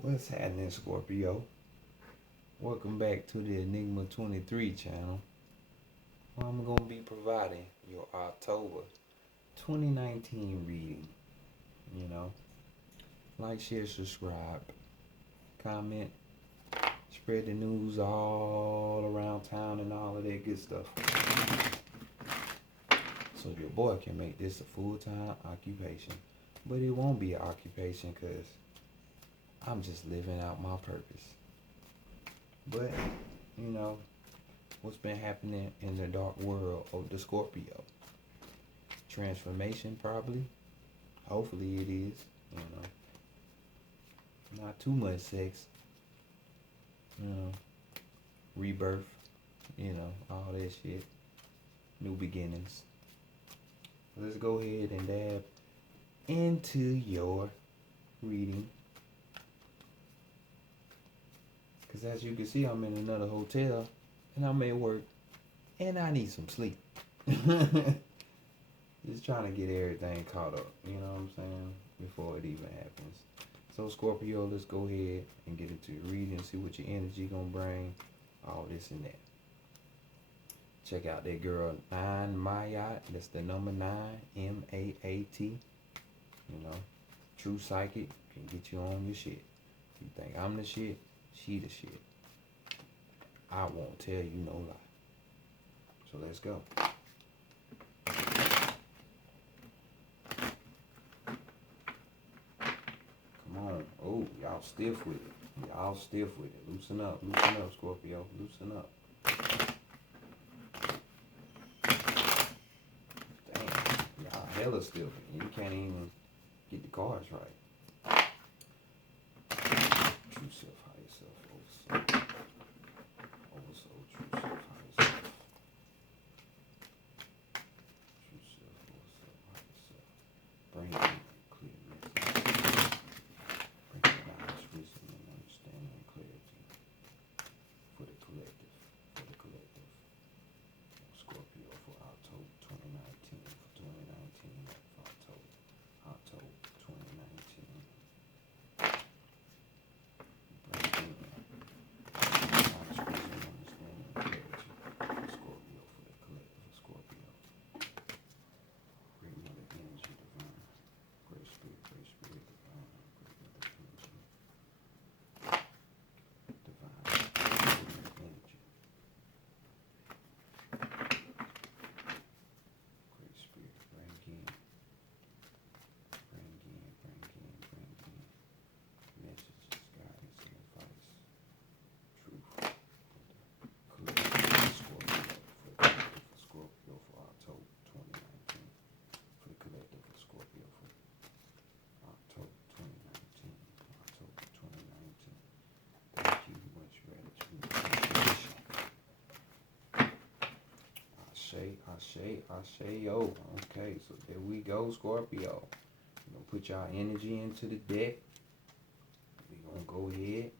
What's happening, Scorpio? Welcome back to the Enigma 23 channel, where I'm going to be providing your October 2019 reading. You know, like, share, subscribe, comment, spread the news all around town and all of that good stuff. So your boy can make this a full-time occupation. But it won't be an occupation because I'm just living out my purpose. But, you know, what's been happening in the dark world of the Scorpio? Transformation, probably. Hopefully it is. You know, not too much sex. You know, rebirth. You know, all that shit. New beginnings. Let's go ahead and dab into your reading. Because as you can see, I'm in another hotel and I'm at work and I need some sleep. Just trying to get everything caught up, you know what I'm saying, before it even happens. So Scorpio, let's go ahead and get into your reading, see what your energy gonna bring, all this and that. Check out that girl 9 Mayat, that's the number 9, M-A-A-T. You know, true psychic can get you on your shit. You think I'm the shit, she the shit. I won't tell you no lie. So let's go. Come on. Oh, y'all stiff with it. Y'all stiff with it. Loosen up, Scorpio. Loosen up. Damn, y'all hella stiff. You can't even get the cards right. True self, higher self, oversoul. Oversoul, true self, higher self. True self, oversoul, higher self. Bring in clear message. Bring in knowledge, wisdom, and understanding and clarity for the collective. For the collective. Scorpio for October 2019. For 2019. For October 2019. Ashe, yo. Okay, so there we go, Scorpio. We're gonna put y'all energy into the deck. We're gonna go ahead,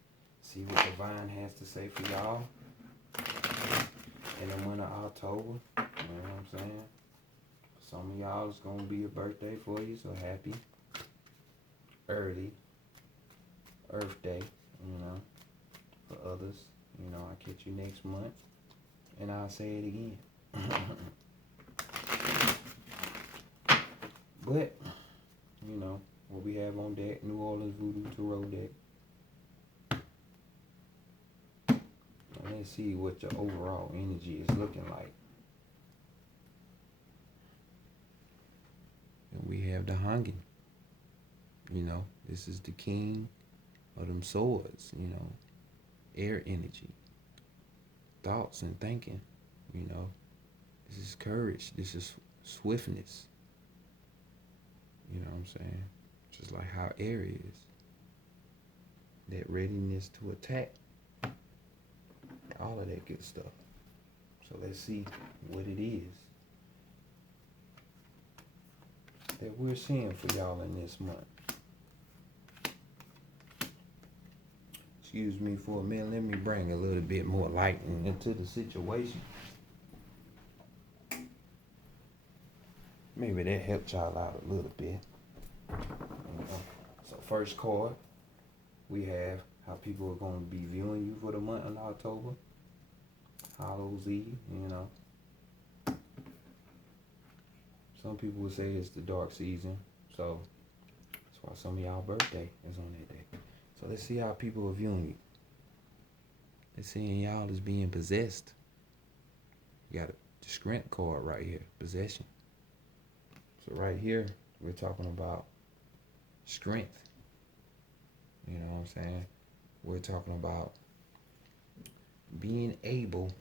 see what Divine has to say for y'all in the month of October. You know what I'm saying? For some of y'all, it's gonna be a birthday for you, so happy early Earth Day, you know. For others, you know, I'll catch you next month, and I'll say it again. But, you know, what we have on deck, New Orleans Voodoo Tarot deck. And let's see what your overall energy is looking like. And we have the Hanging. You know, this is the king of them swords, you know. Air energy. Thoughts and thinking, you know. This is courage. This is swiftness. You know what I'm saying? Just like how air is. That readiness to attack. All of that good stuff. So let's see what it is that we're seeing for y'all in this month. Excuse me for a minute. Let me bring a little bit more light into the situation. Maybe that helped y'all out a little bit. So first card, We have how people are going to be viewing you for the month of October. Hallows Eve, you know. Some people would say it's the dark season, so that's why some of y'all birthday is on that day. So let's see how people are viewing you. They're seeing y'all as being possessed. You got the strength card right here, possession. So right here, we're talking about strength. You know what I'm saying? We're talking about being able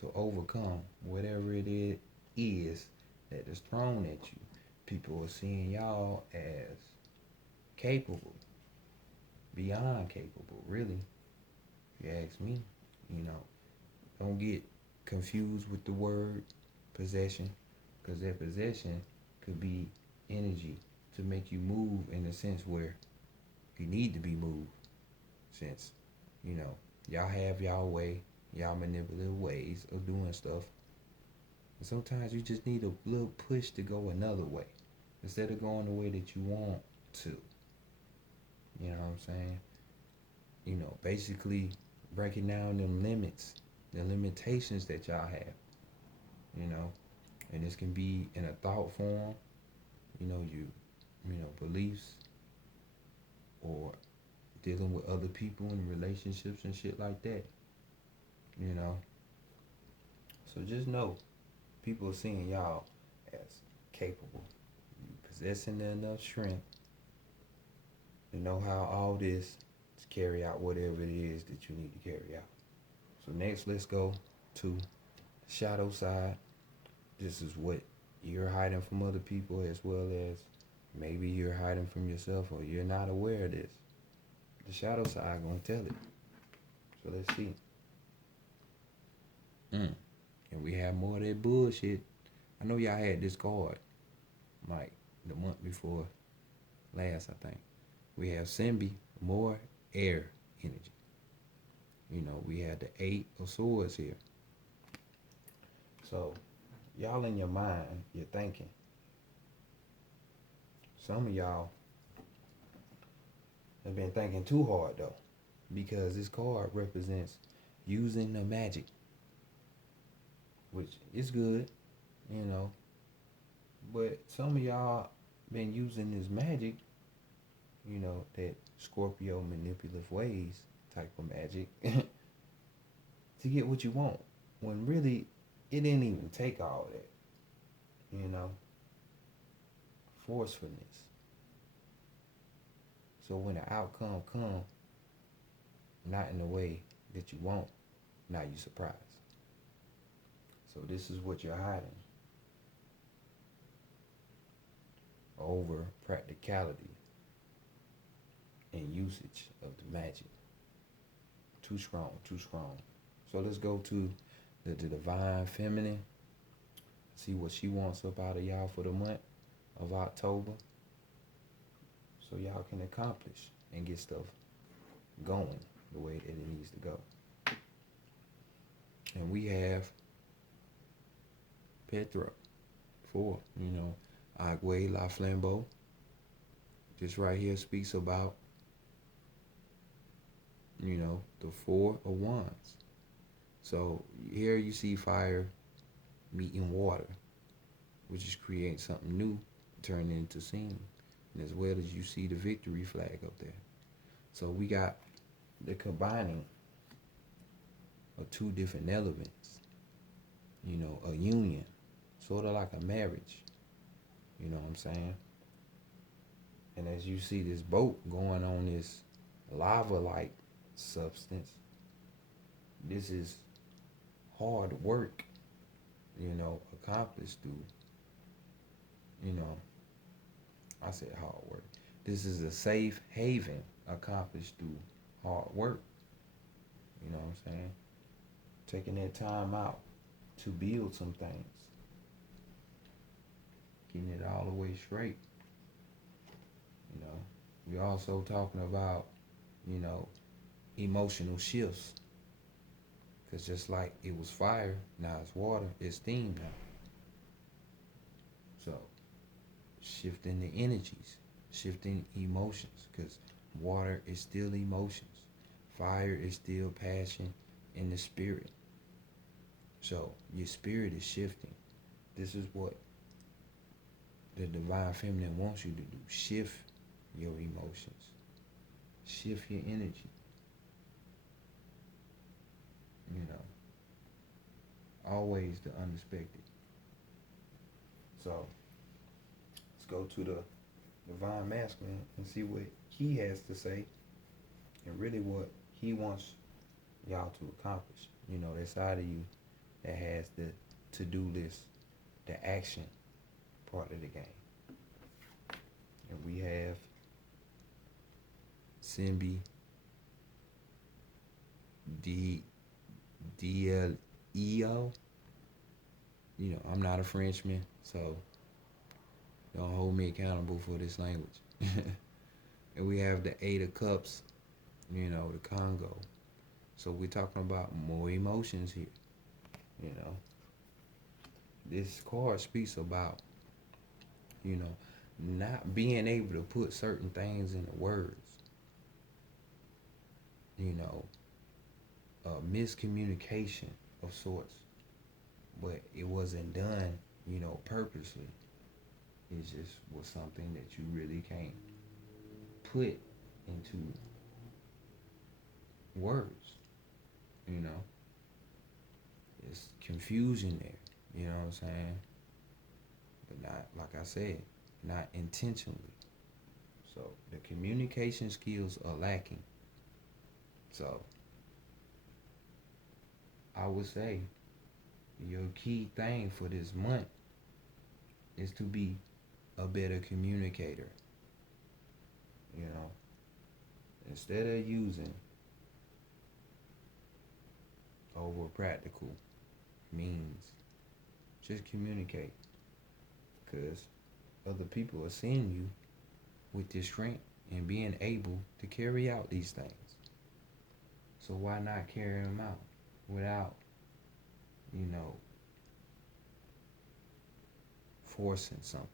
to overcome whatever it is that is thrown at you. People are seeing y'all as capable, beyond capable, really. If you ask me, you know, don't get confused with the word possession, because that possession could be energy to make you move in a sense where you need to be moved, since, you know, y'all have y'all way, y'all manipulative ways of doing stuff. And sometimes you just need a little push to go another way instead of going the way that you want to. You know what I'm saying? You know, basically breaking down them limits, the limitations that y'all have. You know, and this can be in a thought form. You know, beliefs, or dealing with other people in relationships and shit like that. You know, so just know, people are seeing y'all as capable, possessing enough strength to know how all this to carry out whatever it is that you need to carry out. So next, let's go to the shadow side. This is what you're hiding from other people, as well as maybe you're hiding from yourself, or you're not aware of this. The shadow side gonna tell it. So let's see. And we have more of that bullshit. I know y'all had this card like the month before last, I think. We have Simbi, more air energy. You know, we had the 8 of Swords here. So, y'all in your mind, you're thinking. Some of y'all have been thinking too hard, though, because this card represents using the magic, which is good, you know. But some of y'all been using this magic, you know, that Scorpio manipulative ways type of magic to get what you want, when really it didn't even take all that, you know. Forcefulness. So when the outcome comes not in the way that you want, now you surprised. So this is what you're hiding. Over practicality and usage of the magic. Too strong, too strong. So let's go to the divine feminine. See what she wants up out of y'all for the month of October, so y'all can accomplish and get stuff going the way that it needs to go. And we have Petra, 4, you know, Agwe La Flambeau. This right here speaks about, you know, the 4 of Wands. So here you see fire meeting water, which is creating something new, turning into scene. And as well as you see the victory flag up there. So we got the combining of 2 different elements. You know, a union, sort of like a marriage. You know what I'm saying? And as you see this boat going on this lava-like substance, this is hard work, you know, accomplished through, you know, I said hard work. This is a safe haven accomplished through hard work. You know what I'm saying? Taking that time out to build some things. Getting it all the way straight. You know, we also talking about, you know, emotional shifts. Because just like it was fire, now it's water, it's steam now. So, shifting the energies, shifting emotions. Because Water is still emotions. Fire is still passion in the spirit. So your spirit is shifting. This is what the divine feminine wants you to do. Shift your emotions. Shift your energy. You know, always the unexpected. So let's go to the divine masculine and see what he has to say and really what he wants y'all to accomplish. You know, that side of you that has the to-do list, the action part of the game. And we have Simbi DLEO. You know, I'm not a Frenchman, so don't hold me accountable for this language. And we have the Eight of Cups, you know, the Congo. So we're talking about more emotions here. You know, this card speaks about, you know, not being able to put certain things into words. You know, miscommunication of sorts, but it wasn't done, you know, purposely. It just was something that you really can't put into words. You know, it's confusion there. You know what I'm saying? But not, like I said, not intentionally. So the communication skills are lacking. So I would say your key thing for this month is to be a better communicator. You know, instead of using over practical means, just communicate. Because other people are seeing you with this strength and being able to carry out these things. So why not carry them out without, you know, forcing something?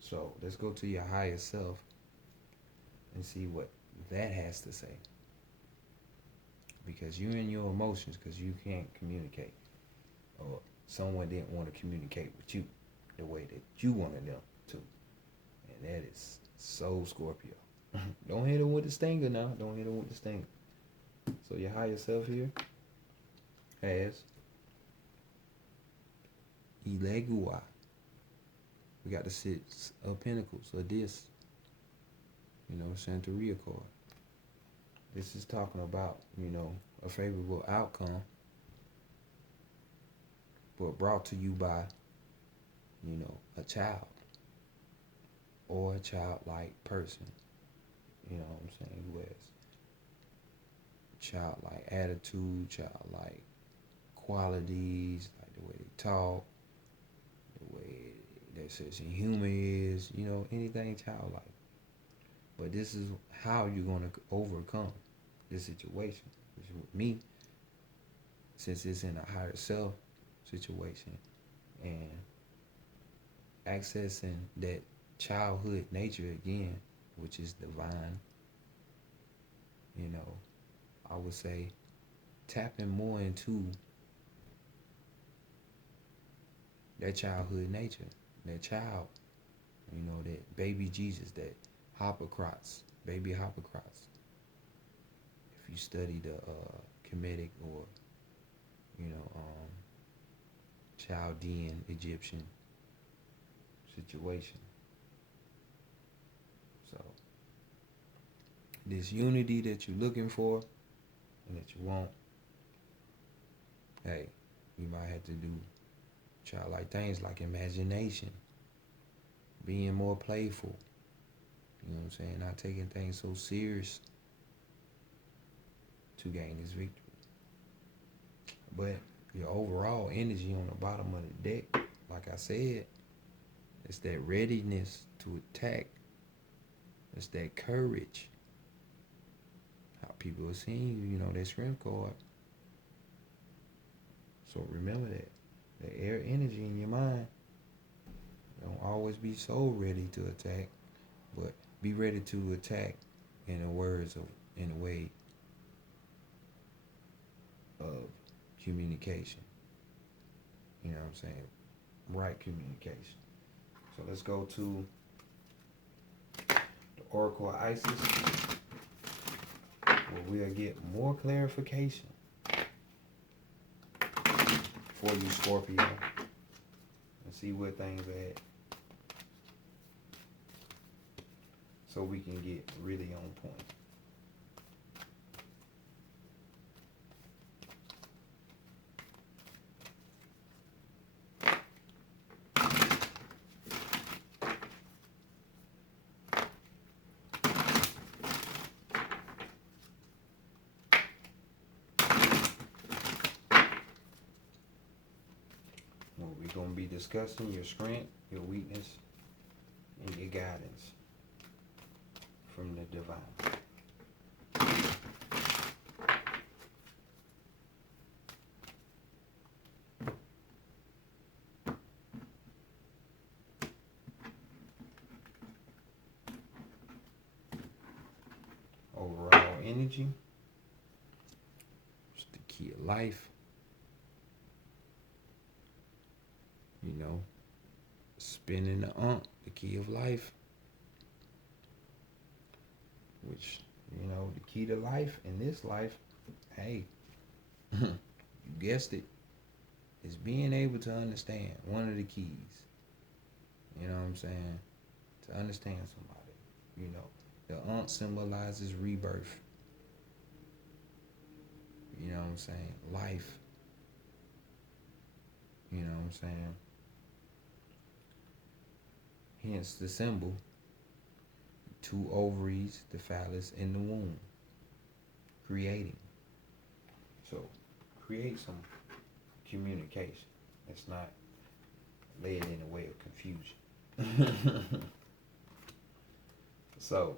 So let's go to your higher self and see what that has to say. Because you're in your emotions because you can't communicate. Or someone didn't want to communicate with you the way that you wanted them to. And that is so Scorpio. Don't hit them with the stinger now. Don't hit them with the stinger. So your higher self here has Ilegua. We got the Six of Pentacles, or this, you know, Santeria card. This is talking about, you know, a favorable outcome, but brought to you by, you know, a child or a childlike person. You know what I'm saying? Who has childlike attitude, childlike qualities, like the way they talk, the way their sense of humor is, you know, anything childlike. But this is how you're going to overcome this situation. Which with me, since it's in a higher self situation and accessing that childhood nature again, which is divine, you know, I would say tapping more into that childhood nature, that child, you know, that baby Jesus, that Hippocrates, baby Hippocrates. If you study the Kemetic or, you know, Chaldean Egyptian situation. So this unity that you're looking for and that you want, hey, you might have to do childlike things like imagination, being more playful, you know what I'm saying, not taking things so serious to gain this victory. But your overall energy on the bottom of the deck, like I said, it's that readiness to attack. It's that courage. How people are seeing you, you know, that strength card. So remember that. The air energy in your mind don't always be so ready to attack, but Be ready to attack in the words of in a way of communication. You know what I'm saying? Right communication. So let's go to the Oracle of Isis, where we'll get more clarification for you, Scorpio, and see where things are at, so we can get really on point. Well, we're going to be discussing your strength, your weakness, and your guidance from the divine. Overall energy, it's the key of life. You know, spinning the key of life, which, you know, the key to life in this life, hey, you guessed it, is being able to understand. One of the keys, you know what I'm saying, to understand somebody. You know, the symbolizes rebirth. You know what I'm saying? Life. You know what I'm saying? Hence the symbol, 2 ovaries, the phallus, in the womb. Creating. So, create some communication. It's not led in a way of confusion. So,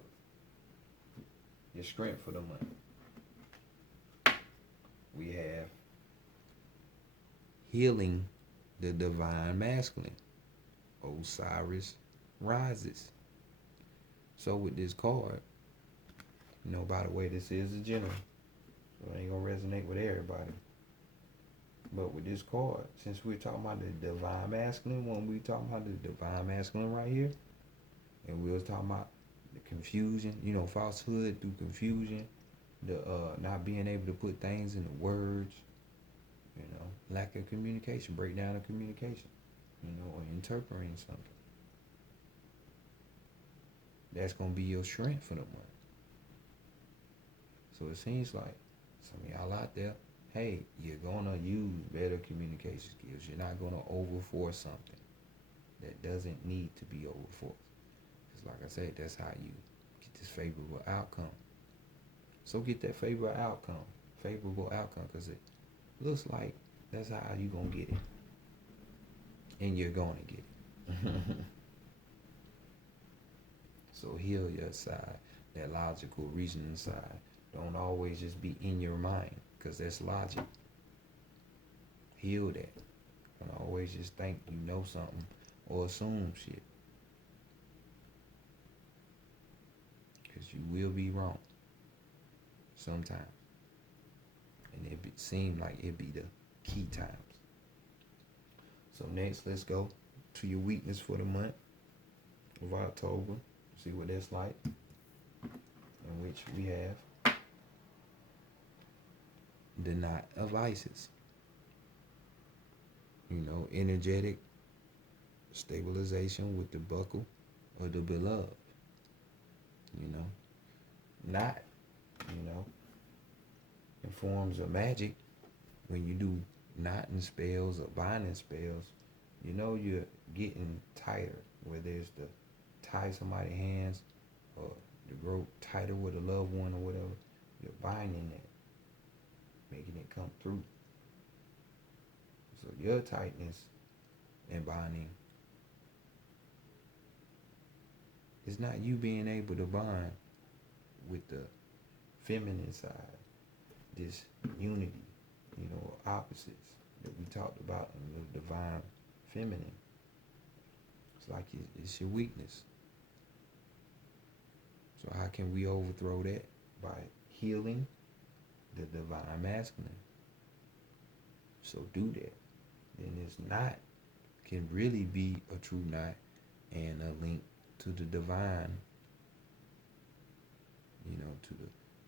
your strength for the month. We have healing the divine masculine. Osiris rises. So with this card, you know, by the way, this is a general, so it ain't gonna resonate with everybody. But with this card, since we're talking about the divine masculine, when we talking about the divine masculine right here, and we was talking about the confusion, you know, falsehood through confusion, the not being able to put things into words, you know, lack of communication, breakdown of communication, you know, or interpreting something. That's gonna be your strength for the month. So it seems like some of y'all out there, hey, you're gonna use better communication skills. You're not gonna overforce something that doesn't need to be overforced. Because like I said, that's how you get this favorable outcome. So get that favorable outcome, because it looks like that's how you gonna get it. And you're gonna get it. So heal your side, that logical reasoning side. Don't always just be in your mind, because that's logic. Heal that. Don't always just think you know something or assume shit. Because you will be wrong sometimes. And it seem like it be the key times. So next, let's go to your weakness for the month of October. See what that's like. In which we have the Knot of Isis. You know, energetic stabilization with the buckle of the beloved. You know, knot, you know, in forms of magic. When you do knotting spells or binding spells, you know you're getting tighter. Whether it's to tie somebody's hands or to grow tighter with a loved one or whatever, you're binding it, making it come through. So your tightness and bonding is not you being able to bond with the feminine side, this unity, you know, opposites that we talked about in the divine feminine. It's like it's your weakness. So how can we overthrow that? By healing the divine masculine. So do that. Then it's not can really be a true knot and a link to the divine,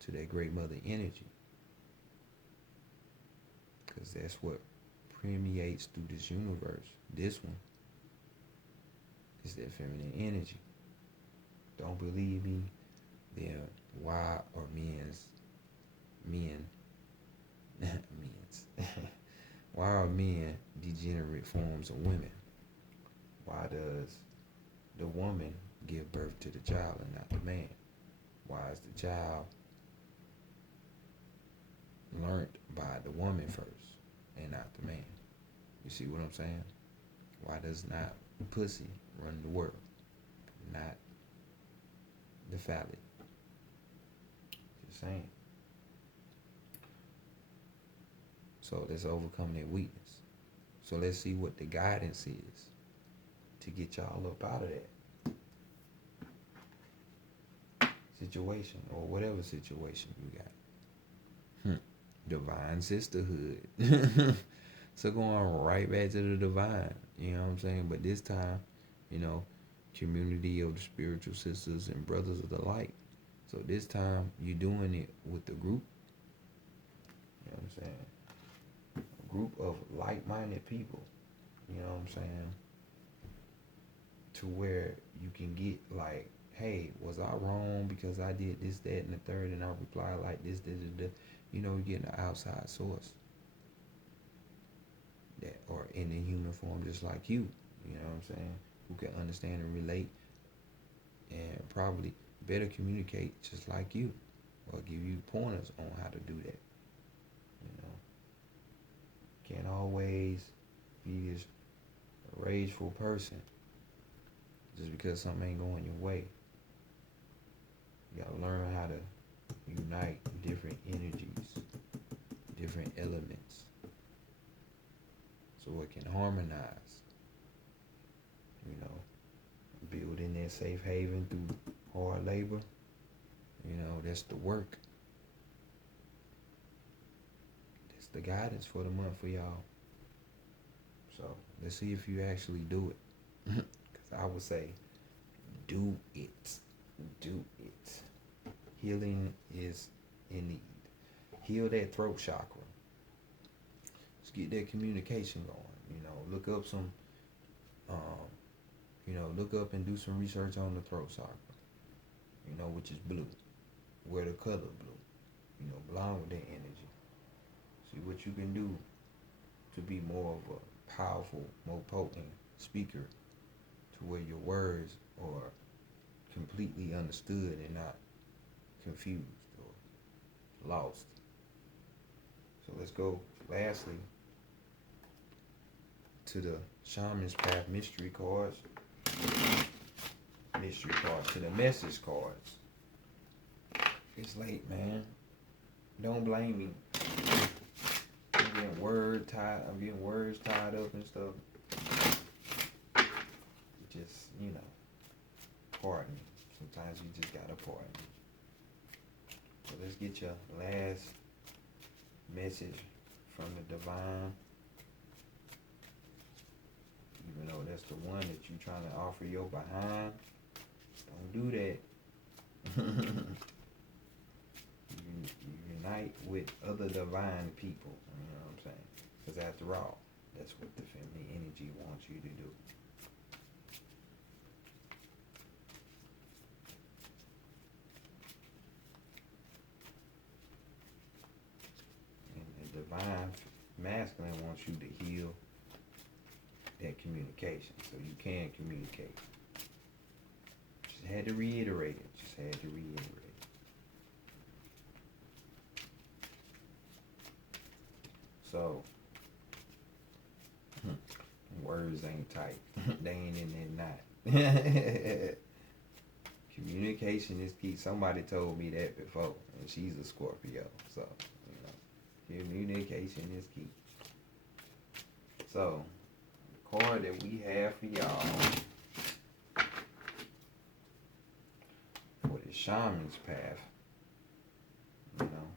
to that great mother energy. Because that's what permeates through this universe. This one is that feminine energy. Don't believe me? Then why are men why are men degenerate forms of women? Why does the woman give birth to the child and not the man? Why is the child learned by the woman first and not the man? You see what I'm saying? Why does not pussy run the world, not the phallic? Just saying. So let's overcome that weakness. So let's see what the guidance is to get y'all up out of that situation or whatever situation you got. Divine sisterhood. So going right back to the divine, you know what I'm saying? But this time, community of the spiritual sisters and brothers of the light. So this time you're doing it with the group. You know what I'm saying? A group of like-minded people. You know what I'm saying? To where you can get like, hey, was I wrong because I did this, that, and the third, and I replied like this, you're getting an outside source that are in the human form just like you. You know what I'm saying? Who can understand and relate and probably better communicate just like you, or give you pointers on how to do that. Can't always be this rageful person just because something ain't going your way. You gotta learn how to unite different energies, different elements, so it can harmonize. Building that safe haven through hard labor. That's the work. That's the guidance for the month for y'all. So let's see if you actually do it. Because I would say, do it. Do it. Healing is in need. Heal that throat chakra. Let's get that communication going. Look up some, look up and do some research on the throat chakra. Which is blue. Wear the color blue. Belong with that energy. See what you can do to be more of a powerful, more potent speaker, to where your words are completely understood and not confused or lost. So let's go lastly to the Shaman's Path mystery cards. To the message cards. It's late, man. Don't blame me. I'm getting words tied up and stuff. Just, pardon me. Sometimes you just gotta pardon me. So let's get your last message from the divine. Even though that's the one that you're trying to offer your behind. Don't do that. You unite with other divine people. You know what I'm saying? Because after all, that's what the feminine energy wants you to do. And the divine masculine wants you to heal that communication so you can communicate. Just had to reiterate it. So, words ain't tight. They ain't in that knot. Communication is key. Somebody told me that before, and she's a Scorpio. So, communication is key. So, the card that we have for y'all for the the shaman's path, you know,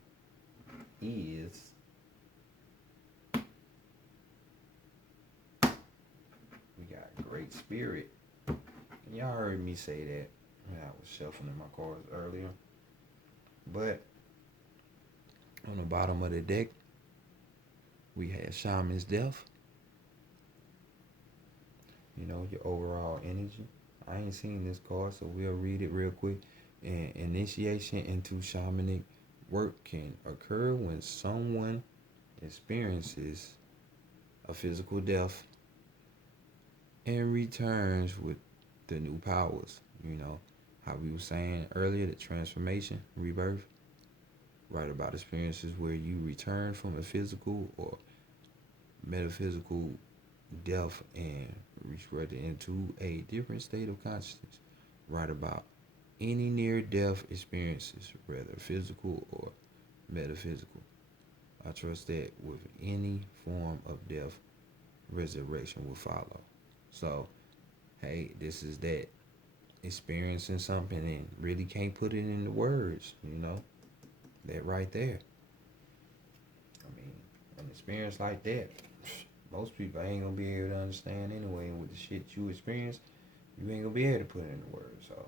is we got great spirit. And y'all heard me say that when I was shuffling my cards earlier. But on the bottom of the deck, we had shaman's death. You know, your overall energy. I ain't seen this card, so we'll read it real quick. And initiation into shamanic work can occur when someone experiences a physical death and returns with the new powers. You know, how we were saying earlier, the transformation, rebirth. Write about experiences where you return from a physical or metaphysical death and reach into a different state of consciousness. Write about any near-death experiences, whether physical or metaphysical. I trust that with any form of death, resurrection will follow. So, hey, this is that experiencing something and really can't put it into words, you know? That right there. I mean, an experience like that, most people ain't gonna be able to understand anyway. And with the shit you experience, you ain't gonna be able to put it into words. So,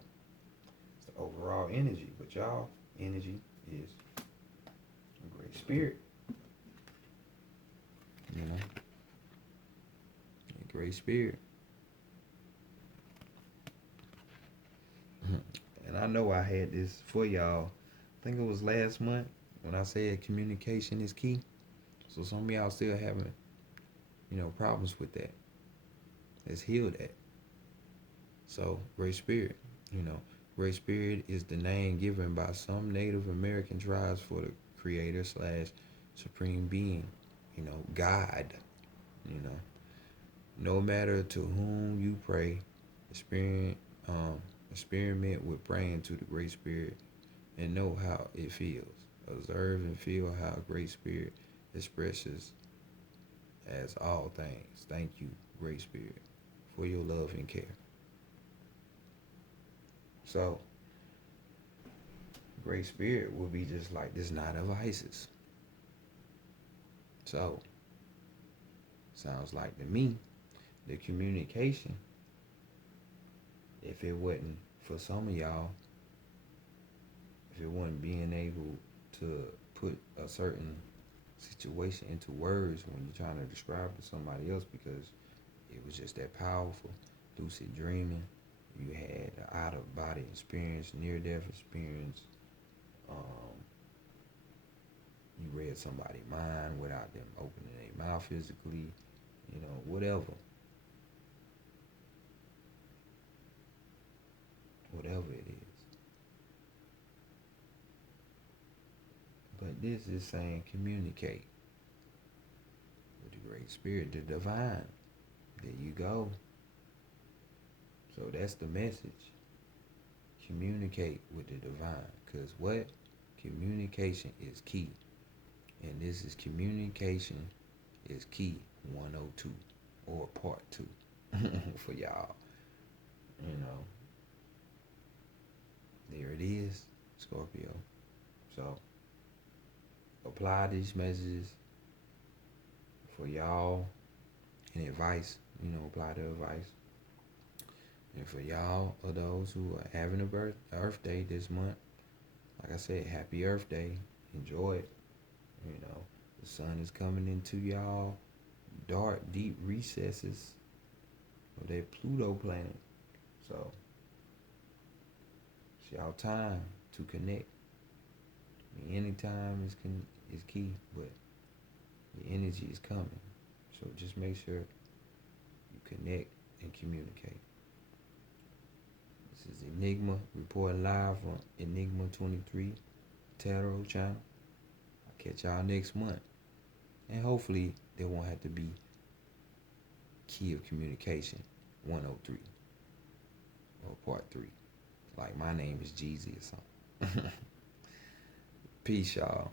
it's the overall energy. But y'all, energy is a great spirit. You know? A great spirit. And I know I had this for y'all. I think it was last month when I said communication is key. So some of y'all still having, you know, problems with that. Let's heal that. So, Great Spirit, you know, Great Spirit is the name given by some Native American tribes for the creator / supreme being, you know, God, you know. No matter to whom you pray, experiment with praying to the Great Spirit and know how it feels. Observe and feel how Great Spirit expresses as all things. Thank you, Great Spirit, for your love and care. So, Great Spirit will be just like this Knight of Isis. So, sounds like to me, the communication, if it wasn't for some of y'all, if it wasn't being able to put a certain situation into words when you're trying to describe to somebody else, because it was just that powerful, lucid dreaming, you had an out-of-body experience, near-death experience, you read somebody's mind without them opening their mouth physically, you know, whatever. Whatever it is. But this is saying communicate with the Great Spirit, the divine. There you go. So that's the message. Communicate with the divine. Because what? Communication is key. And this is communication is key 102 or part 2 for y'all. You know. There it is, Scorpio. So apply these messages for y'all and advice. You know, apply the advice. And for y'all or those who are having a Earth Day this month, like I said, happy Earth Day. Enjoy it. You know, the sun is coming into y'all dark, deep recesses of that Pluto planet. So it's y'all time to connect. I mean, anytime is key, but the energy is coming. So just make sure you connect and communicate. This is Enigma reporting live on Enigma 23 Tarot channel. I'll catch y'all next month. And hopefully there won't have to be key of communication 103 or part 3. Like my name is Jeezy or something. Peace, y'all.